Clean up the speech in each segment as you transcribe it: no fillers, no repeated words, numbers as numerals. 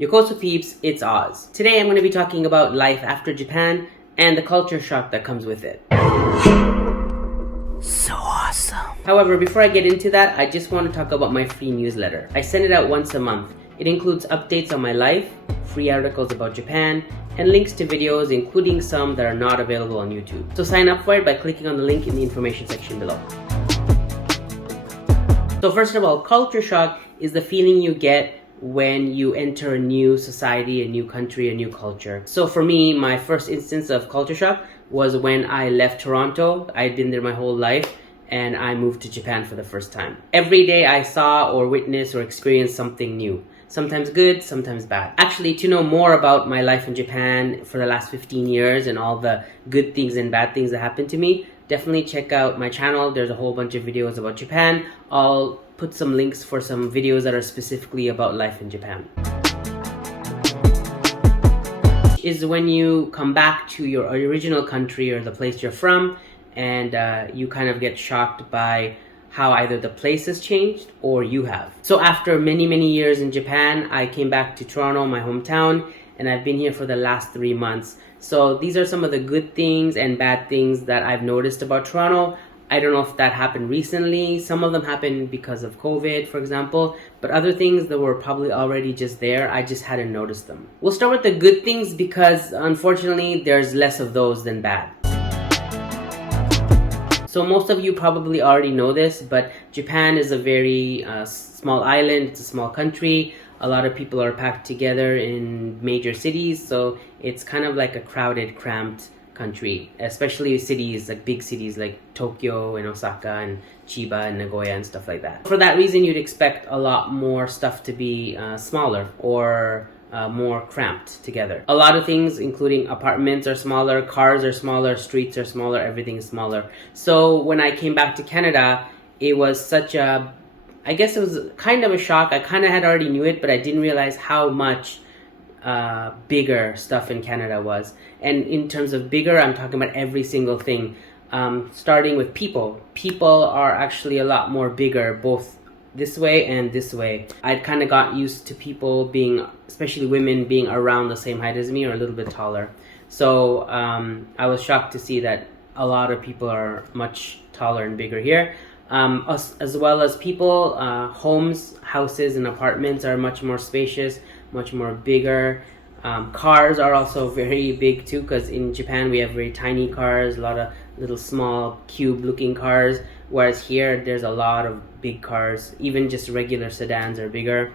Yokosu peeps, it's Oz. Today I'm going to be talking about life after Japan and the culture shock that comes with it. So awesome. However, before I get into that, I just want to talk about my free newsletter. I send it out once a month. It includes updates on my life, free articles about Japan, and links to videos, including some that are not available on YouTube. So sign up for it by clicking on the link in the information section below. So first of all, culture shock is the feeling you get when you enter a new society, a new country, a new culture. So for me, my first instance of culture shock was when I left Toronto. I'd been there my whole life and I moved to Japan for the first time. Every day I saw or witnessed or experienced something new. Sometimes good, sometimes bad. Actually, to know more about my life in Japan for the last 15 years and all the good things and bad things that happened to me, definitely check out my channel. There's a whole bunch of videos about Japan. I'll put some links for some videos that are specifically about life in Japan. Is when you come back to your original country or the place you're from, and you kind of get shocked by how either the place has changed or you have. So after many years in Japan, I came back to Toronto, my hometown, and I've been here for the last 3 months. So these are some of the good things and bad things that I've noticed about Toronto. I don't know if that happened recently. Some of them happened because of COVID, for example, but other things that were probably already just there, I just hadn't noticed them. We'll start with the good things because unfortunately there's less of those than bad. So most of you probably already know this, but Japan is a very small island. It's a small country. A lot of people are packed together in major cities, so it's kind of like a crowded, cramped country, especially cities, like big cities like Tokyo and Osaka and Chiba and Nagoya and stuff like that. For that reason, you'd expect a lot more stuff to be smaller or more cramped together. A lot of things, including apartments, are smaller, cars are smaller, streets are smaller, everything is smaller. So when I came back to Canada, it was such a, I guess it was kind of a shock. I kind of had already knew it, but I didn't realize how much bigger stuff in Canada was. And in terms of bigger, I'm talking about every single thing. Starting with people. People are actually a lot more bigger, both this way and this way. I'd kind of got used to people being, especially women, being around the same height as me or a little bit taller. So I was shocked to see that a lot of people are much taller and bigger here. As well as people, homes, houses, and apartments are much more spacious, much more bigger. Cars are also very big too, because in Japan we have very tiny cars, a lot of little small cube looking cars, whereas here there's a lot of big cars. Even just regular sedans are bigger.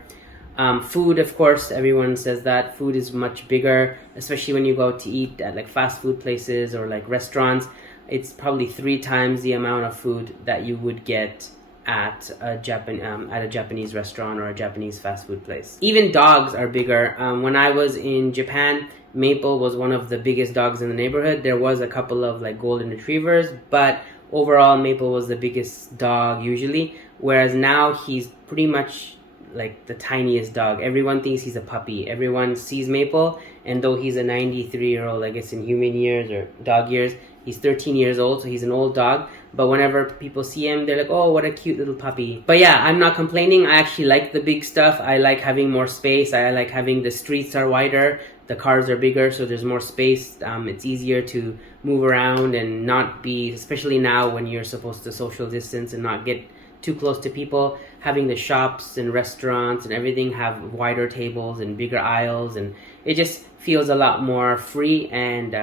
Food, of course, everyone says that food is much bigger, especially when you go out to eat at like fast food places or like restaurants. It's probably 3 times the amount of food that you would get at a Japanese restaurant or a Japanese fast food place. Even dogs are bigger. When I was in Japan, Maple was one of the biggest dogs in the neighborhood. There was a couple of like golden retrievers, but overall Maple was the biggest dog usually, whereas now he's pretty much like the tiniest dog. Everyone thinks he's a puppy. Everyone sees Maple, and though he's a 93-year-old, I guess in human years or dog years, he's 13 years old, so he's an old dog. But whenever people see him, they're like, oh, what a cute little puppy. But yeah, I'm not complaining. I actually like the big stuff. I like having more space. I like having the streets are wider, the cars are bigger, so there's more space. It's easier to move around and not be, especially now when you're supposed to social distance and not get too close to people. Having the shops and restaurants and everything have wider tables and bigger aisles, and it just feels a lot more free, and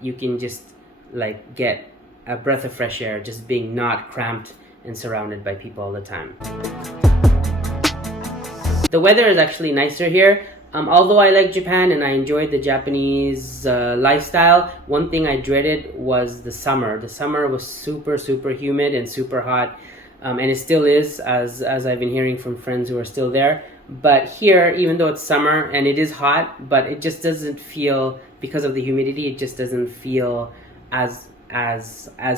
you can just like get a breath of fresh air just being not cramped and surrounded by people all the time. The weather is actually nicer here. Although I like Japan and I enjoyed the Japanese lifestyle, one thing I dreaded was the summer. The summer was super humid and super hot, and it still is, as I've been hearing from friends who are still there. But here, even though it's summer and it is hot, but it just doesn't feel, because of the humidity, it just doesn't feel as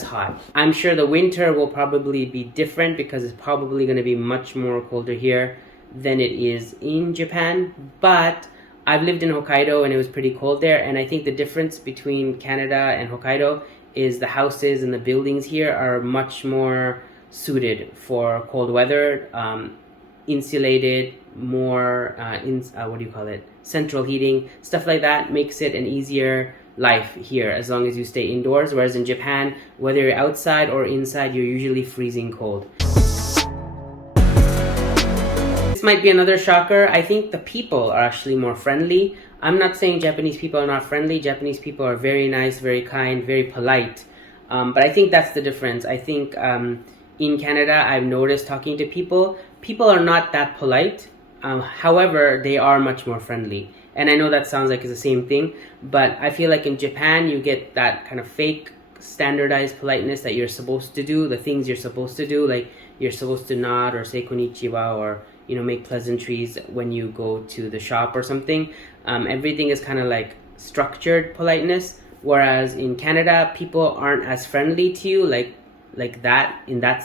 hot. I'm sure the winter will probably be different because it's probably going to be much more colder here than it is in Japan. But I've lived in Hokkaido and it was pretty cold there, and I think the difference between Canada and Hokkaido is the houses and the buildings here are much more suited for cold weather, insulated, more central heating, stuff like that makes it an easier life here as long as you stay indoors. Whereas in Japan, whether you're outside or inside, you're usually freezing cold. This might be another shocker. I think the people are actually more friendly. I'm not saying Japanese people are not friendly. Japanese people are very nice, very kind, very polite. But I think that's the difference. I think in Canada, I've noticed talking to people are not that polite. However, they are much more friendly. And I know that sounds like it's the same thing, but I feel like in Japan, you get that kind of fake standardized politeness that you're supposed to do, the things you're supposed to do, like you're supposed to nod or say konnichiwa or, you know, make pleasantries when you go to the shop or something. Everything is kind of like structured politeness, whereas in Canada, people aren't as friendly to you like that in that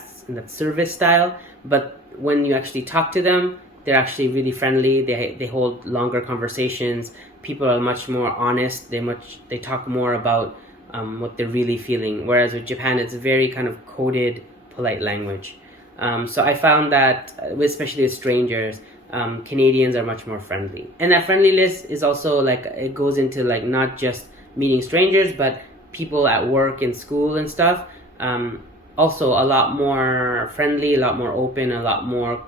service style. But when you actually talk to them, they're actually really friendly. They hold longer conversations. People are much more honest. They talk more about what they're really feeling. Whereas with Japan, it's a very kind of coded, polite language. So I found that, especially with strangers, Canadians are much more friendly. And that friendliness is also like, it goes into like not just meeting strangers, but people at work and school and stuff. Also a lot more friendly, a lot more open, a lot more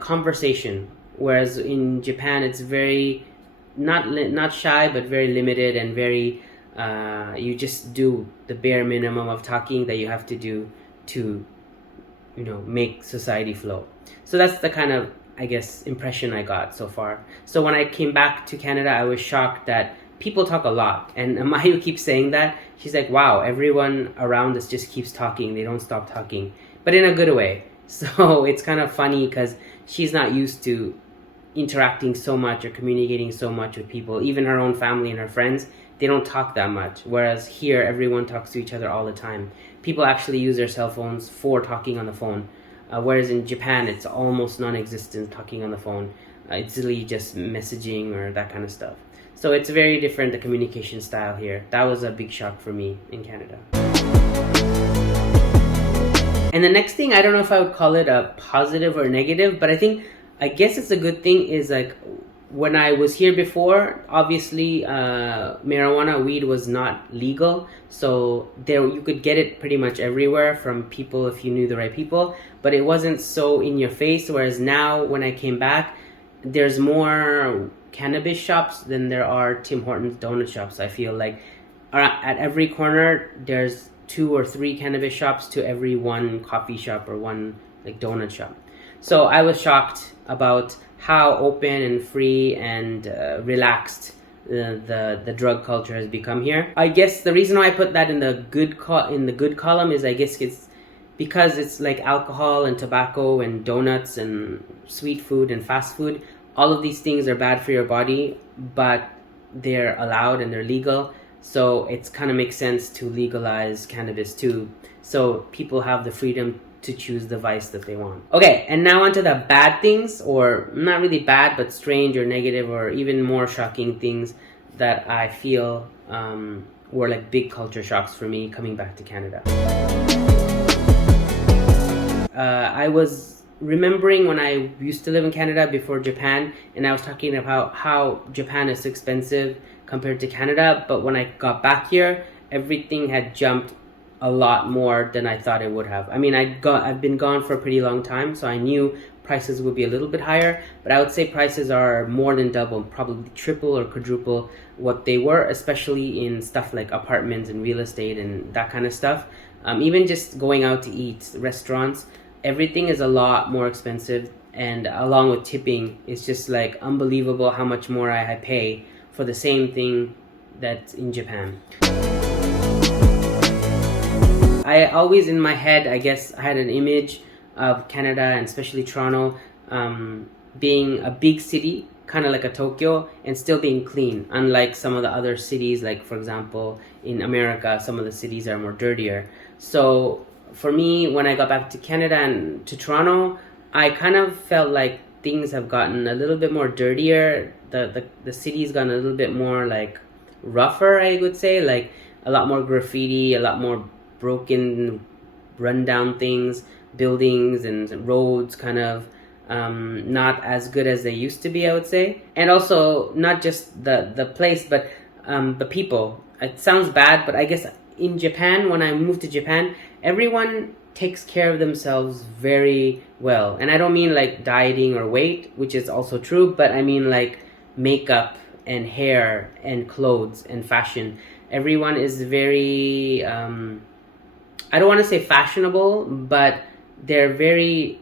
conversation. Whereas in Japan, it's very not shy, but very limited and very you just do the bare minimum of talking that you have to do to, you know, make society flow. So that's the kind of, I guess, impression I got so far. So when I came back to Canada, I was shocked that people talk a lot. And Mayu keeps saying that. She's like, wow, everyone around us just keeps talking. They don't stop talking. But in a good way. So it's kind of funny because she's not used to interacting so much or communicating so much with people. Even her own family and her friends, they don't talk that much. Whereas here, everyone talks to each other all the time. People actually use their cell phones for talking on the phone. Whereas in Japan, it's almost non-existent talking on the phone. It's really just messaging or that kind of stuff. So it's very different, the communication style here. That was a big shock for me in Canada. And the next thing, I don't know if I would call it a positive or negative, but I guess it's a good thing, is like when I was here before, obviously marijuana, weed was not legal. So there you could get it pretty much everywhere from people if you knew the right people, but it wasn't so in your face. Whereas now when I came back, there's more cannabis shops than there are Tim Hortons donut shops. I feel like at every corner, there's 2 or 3 cannabis shops to every one coffee shop or one like donut shop. So I was shocked about how open and free and relaxed the drug culture has become here. I guess the reason why I put that in the good column is, I guess it's because it's like alcohol and tobacco and donuts and sweet food and fast food. All of these things are bad for your body, but they're allowed and they're legal. So it's kind of makes sense to legalize cannabis too. So people have the freedom to choose the vice that they want. Okay, and now onto the bad things, or not really bad, but strange or negative or even more shocking things that I feel were like big culture shocks for me coming back to Canada. I was remembering when I used to live in Canada before Japan, and I was talking about how Japan is expensive compared to Canada, but when I got back here, everything had jumped a lot more than I thought it would have. I mean, I've been gone for a pretty long time, so I knew prices would be a little bit higher, but I would say prices are more than double, probably triple or quadruple what they were, especially in stuff like apartments and real estate and that kind of stuff. Even just going out to eat, restaurants, everything is a lot more expensive, and along with tipping, it's just like unbelievable how much more I pay for the same thing that's in Japan. I always, in my head, I guess, I had an image of Canada, and especially Toronto, being a big city, kind of like a Tokyo, and still being clean, unlike some of the other cities, like, for example, in America, some of the cities are more dirtier. So for me, when I got back to Canada and to Toronto, I kind of felt like things have gotten a little bit more dirtier. The city's gotten a little bit more like rougher, I would say, like a lot more graffiti, a lot more broken, rundown things, buildings and roads kind of. not as good as they used to be, I would say. And also not just the place, but the people. It sounds bad, but I guess in Japan, when I moved to Japan, everyone takes care of themselves very well. And I don't mean like dieting or weight, which is also true, but I mean like makeup and hair and clothes and fashion. Everyone is very, I don't want to say fashionable, but they're very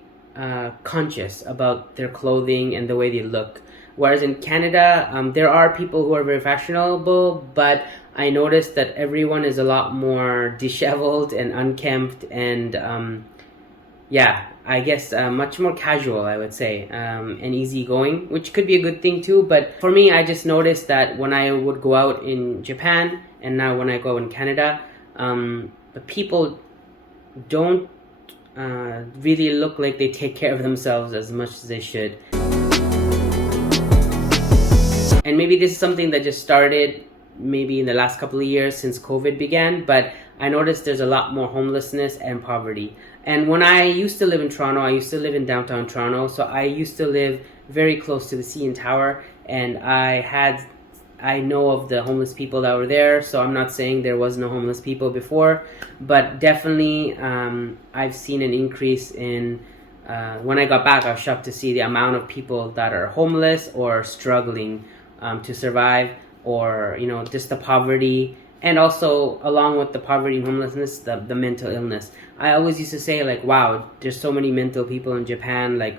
conscious about their clothing and the way they look. Whereas in Canada, there are people who are very fashionable, but I noticed that everyone is a lot more disheveled and unkempt and yeah, I guess much more casual, I would say, and easygoing, which could be a good thing too. But for me, I just noticed that when I would go out in Japan and now when I go in Canada, the people don't really look like they take care of themselves as much as they should. And maybe this is something that just started maybe in the last couple of years since COVID began, but I noticed there's a lot more homelessness and poverty. And when I used to live in Toronto, I used to live in downtown Toronto, so I used to live very close to the CN Tower, and I know of the homeless people that were there, so I'm not saying there was no homeless people before, but definitely I've seen an increase in, when I got back, I was shocked to see the amount of people that are homeless or struggling to survive, or, you know, just the poverty, and also along with the poverty and homelessness, the mental illness. I always used to say, like, wow, there's so many mental people in Japan, like,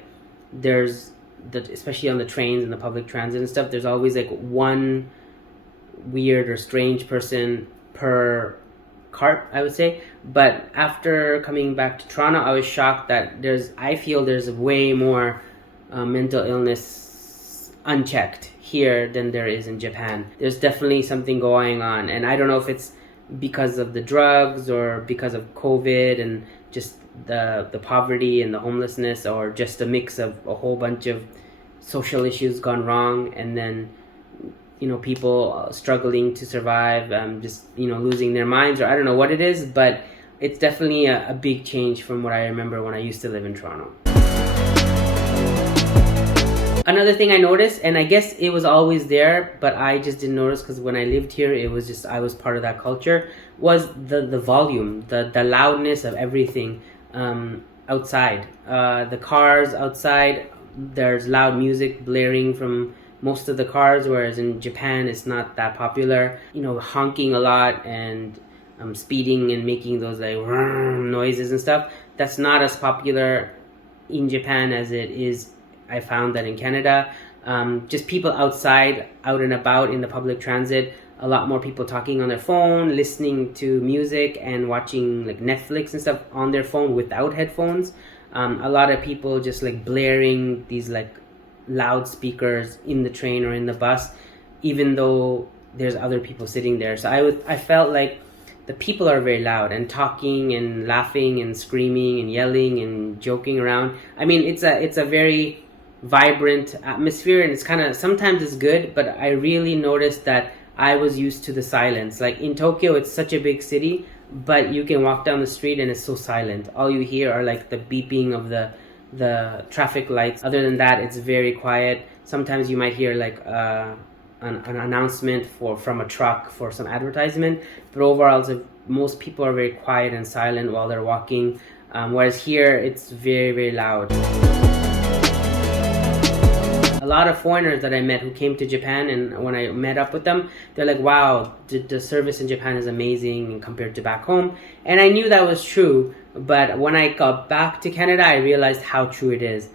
there's, especially on the trains and the public transit and stuff, there's always like one weird or strange person per cart, I would say. But after coming back to Toronto, I was shocked that I feel there's way more mental illness unchecked here than there is in Japan. There's definitely something going on, and I don't know if it's because of the drugs or because of COVID and just the poverty and the homelessness, or just a mix of a whole bunch of social issues gone wrong, and then, you know, people struggling to survive, just, you know, losing their minds, or I don't know what it is, but it's definitely a big change from what I remember when I used to live in Toronto. Another thing I noticed, and I guess it was always there, but I just didn't notice because when I lived here, it was just, I was part of that culture, was the volume, the loudness of everything outside. The cars outside, there's loud music blaring from most of the cars, whereas in Japan, it's not that popular. You know, honking a lot and speeding and making those like noises and stuff. That's not as popular in Japan as it is, I found that in Canada. Just people outside, out and about in the public transit, a lot more people talking on their phone, listening to music and watching like Netflix and stuff on their phone without headphones. A lot of people just like blaring these like loudspeakers in the train or in the bus, even though there's other people sitting there. So I felt like the people are very loud and talking and laughing and screaming and yelling and joking around. I mean, it's a very vibrant atmosphere, and it's kind of, sometimes it's good, but I really noticed that I was used to the silence. Like in Tokyo, it's such a big city, but you can walk down the street and it's so silent. All you hear are like the beeping of the traffic lights. Other than that, it's very quiet. Sometimes you might hear like an announcement from a truck for some advertisement, but overall most people are very quiet and silent while they're walking, whereas here it's very, very loud. A lot of foreigners that I met who came to Japan, and when I met up with them, they're like, wow, the service in Japan is amazing compared to back home. And I knew that was true, but when I got back to Canada, I realized how true it is.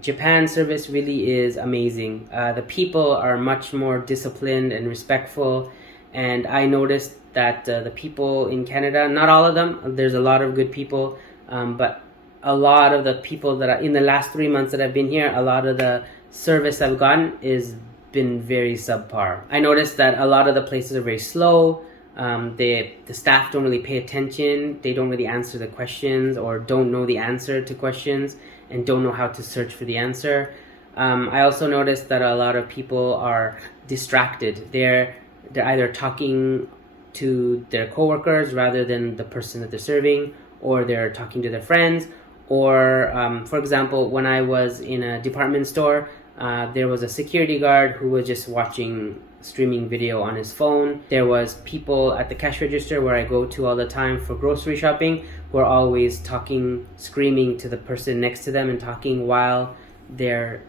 Japan service really is amazing. The people are much more disciplined and respectful, and I noticed that the people in Canada, not all of them, there's a lot of good people, but a lot of the people that are in the last 3 months that I've been here, a lot of the service I've gotten is been very subpar. I noticed that a lot of the places are very slow. The staff don't really pay attention. They don't really answer the questions, or don't know the answer to questions and don't know how to search for the answer. I also noticed that a lot of people are distracted. They're either talking to their coworkers rather than the person that they're serving, or they're talking to their friends, Or, for example, when I was in a department store, there was a security guard who was just watching streaming video on his phone. There was people at the cash register where I go to all the time for grocery shopping who are always talking, screaming to the person next to them and talking while they're,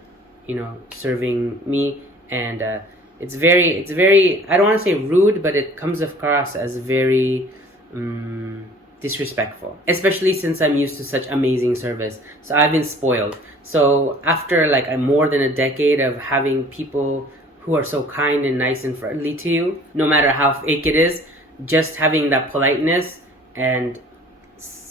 serving me. And it's very, I don't want to say rude, but it comes across as very disrespectful, especially since I'm used to such amazing service. So I've been spoiled. So after like more than a decade of having people who are so kind and nice and friendly to you, no matter how fake it is, just having that politeness and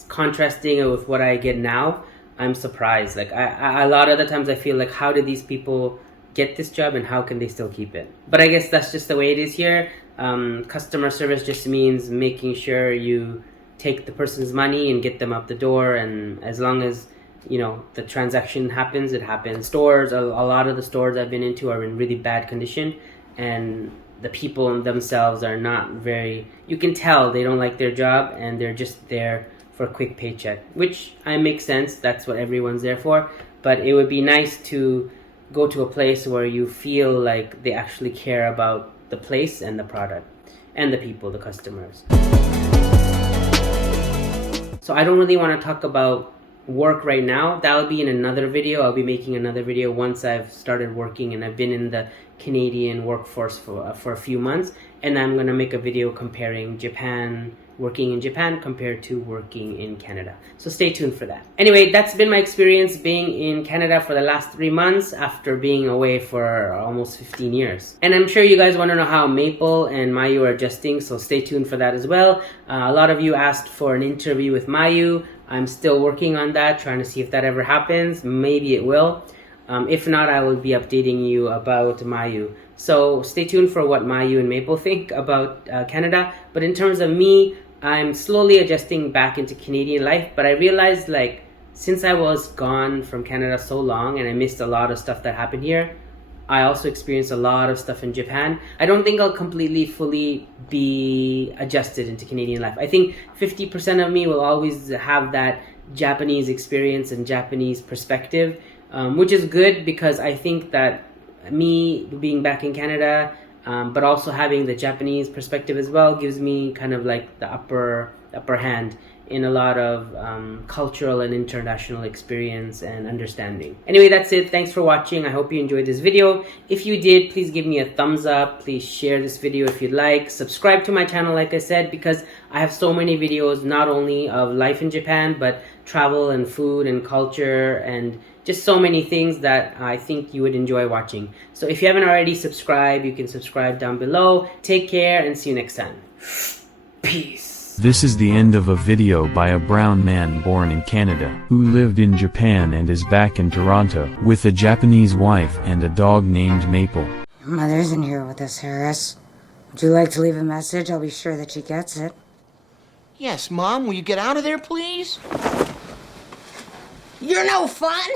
contrasting it with what I get now, I'm surprised. Like a lot of the times I feel like, how did these people get this job and how can they still keep it? But I guess that's just the way it is here. Customer service just means making sure you take the person's money and get them out the door, and as long as the transaction happens, it happens. Stores, a lot of the stores I've been into are in really bad condition, and the people themselves are not very, you can tell they don't like their job and they're just there for a quick paycheck, which makes sense. That's what everyone's there for. But it would be nice to go to a place where you feel like they actually care about the place and the product and the people, the customers. So I don't really want to talk about work right now. That'll be in another video. I'll be making another video once I've started working and I've been in the Canadian workforce for a few months, and I'm going to make a video comparing working in Japan compared to working in Canada. So stay tuned for that. Anyway, that's been my experience being in Canada for the last 3 months after being away for almost 15 years. And I'm sure you guys want to know how Maple and Mayu are adjusting, so stay tuned for that as well. A lot of you asked for an interview with Mayu. I'm still working on that, trying to see if that ever happens. Maybe it will. If not, I will be updating you about Mayu. So stay tuned for what Mayu and Maple think about Canada. But in terms of me, I'm slowly adjusting back into Canadian life. But I realized, like, since I was gone from Canada so long and I missed a lot of stuff that happened here, I also experienced a lot of stuff in Japan. I don't think I'll completely, fully be adjusted into Canadian life. I think 50% of me will always have that Japanese experience and Japanese perspective, which is good because I think that me being back in Canada, but also having the Japanese perspective as well, gives me kind of like the upper hand in a lot of cultural and international experience and understanding. Anyway, that's it. Thanks for watching. I hope you enjoyed this video. If you did, please give me a thumbs up. Please share this video if you'd like. Subscribe to my channel, like I said, because I have so many videos, not only of life in Japan, but travel and food and culture and just so many things that I think you would enjoy watching. So if you haven't already subscribed, you can subscribe down below. Take care and see you next time. Peace. This is the end of a video by a brown man born in Canada, who lived in Japan and is back in Toronto, with a Japanese wife and a dog named Maple. Mother's in here with us, Harris. Would you like to leave a message? I'll be sure that she gets it. Yes, Mom, will you get out of there, please? You're no fun!